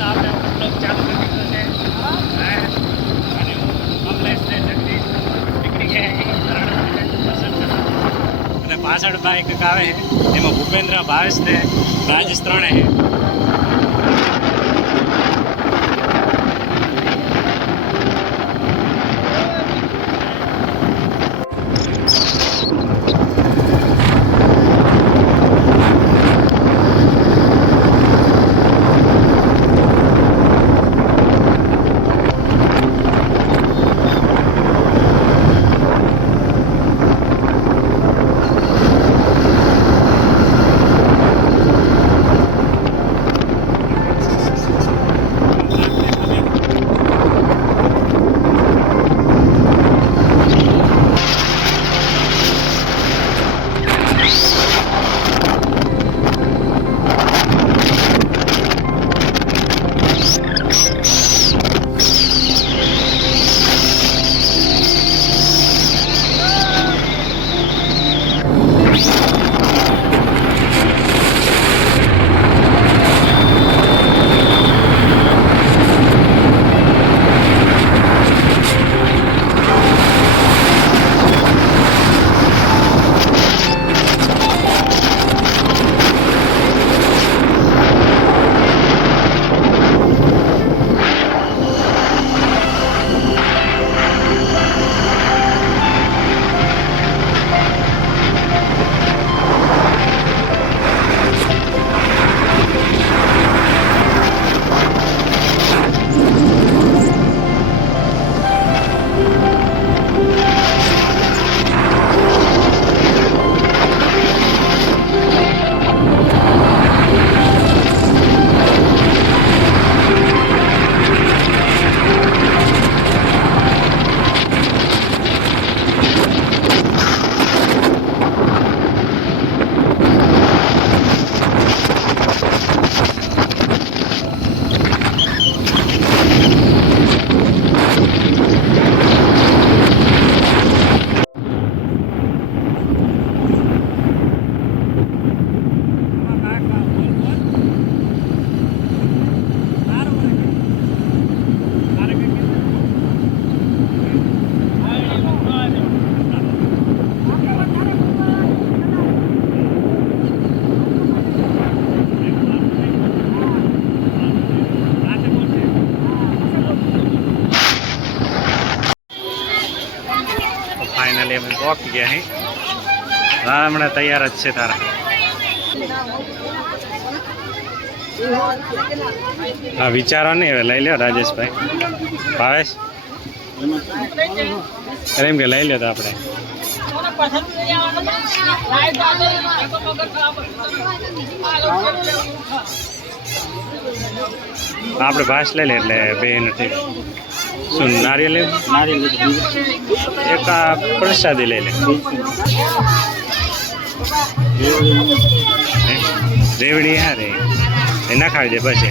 આપણે ચાલુ કરી અને હું કમલેશ ને જગદીશ નીકળી ગયા. અને પાછળ એક આવે એમાં ભૂપેન્દ્ર ભાવેશ ને રાજેશ ત્રણે ફાઇનલી અમે પહોંચી ગયા અહીં હા, હમણાં તૈયાર જ છે તારા. હા, વિચારો નહીં હવે લઈ લ્યો રાજેશભાઈ. ભાવેશ? એમ કે લઈ લ્યો તો આપણે. આપણે ભાષ લઈ લે એટલે બે નથી શું નારિયેલ એક? પ્રસાદી લઈ લે. રેવડી હા રે. એ ના ખાવી દે બસ એ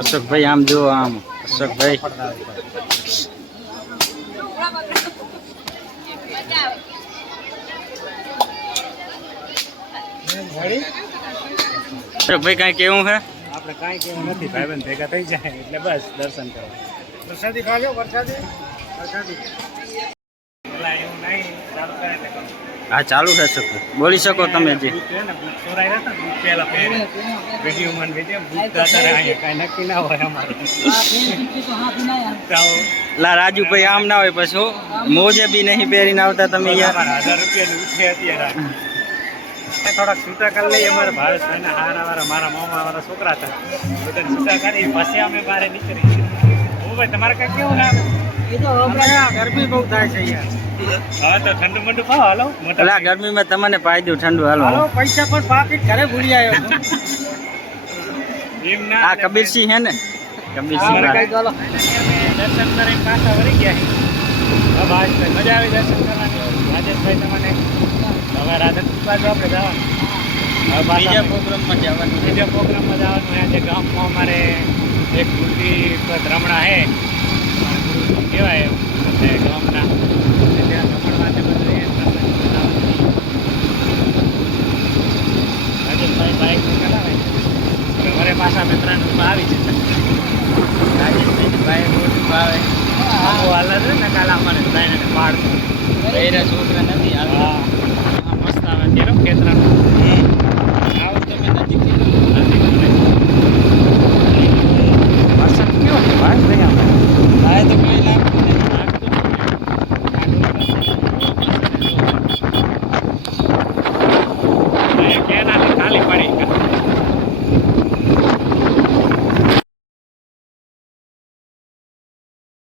અશોકભાઈ આમ જુઓ આમ અશોકભાઈ અશોકભાઈ કાંઈ કેવું છે આપણે કાંઈ કેવું નથી ભાઈબંધ ભેગા થઈ જાય એટલે બસ દર્શન કરવા પ્રસાદી ખાજો પ્રસાદી. પ્રસાદી પેલા એવું નહીં ચાલુ કરે એટલે કરું. હા ચાલુ છે અશોકભાઈ બોલી શકો તમે જે. લા રાજુભાઈ આમ ના હોય પછી મોજે બી નહીં પહેરીને આવતા તમે યાર. થોડાક છૂટા કરી લઈએ અમારા ભારત હારા વાળા મારા મામા વાળા છોકરા હતા. બધાને છૂટા કરી પછી અમે બહાર નીકળી હું ભાઈ તમારે કઈ કેવું ના? ગરમી બહુ થાય છે યાર. હા તો ઠંડુ મંડુ ખાઓ હાલો. મોટા ગરમીમાં તમને પાયદું ઠંડુ હાલો. પૈસા પણ પાકીટ ઘરે ભૂલી આવ્યો આ કબીરસિંહ હે ને? કબીરસિંહ. દર્શન કરીને પાછા વળી ગયા ભાઈ મજા આવી દર્શન કરવાની. રાજેશભાઈ તમને હવે રાધનપુર બાજુ આપણે જવાનું. બીજા પ્રોગ્રામમાં જવાનું. બીજા પ્રોગ્રામમાં જવાનું. આજે ગામમાં અમારે એક મૂર્તિ રમણા હે કહેવાય ગામના એટલે ત્યાં રમણમાં તે બધું એ પ્રસંગ બનાવવાનું. રાજેશભાઈ બાઈક ચલાવે હવે ઘરે પાછા અમે ત્રણ રૂપમાં આવી જતા રાજેશભાઈ ભાઈ મોટું ભાવે આખો હાલત છે ને કાલે અમારે ત્રણ અને પાડતું. પહેરા છોકરા નથી હા. મસ્ત આવે તેરો ખેતરાનું આવો તમે નજીકથી લો.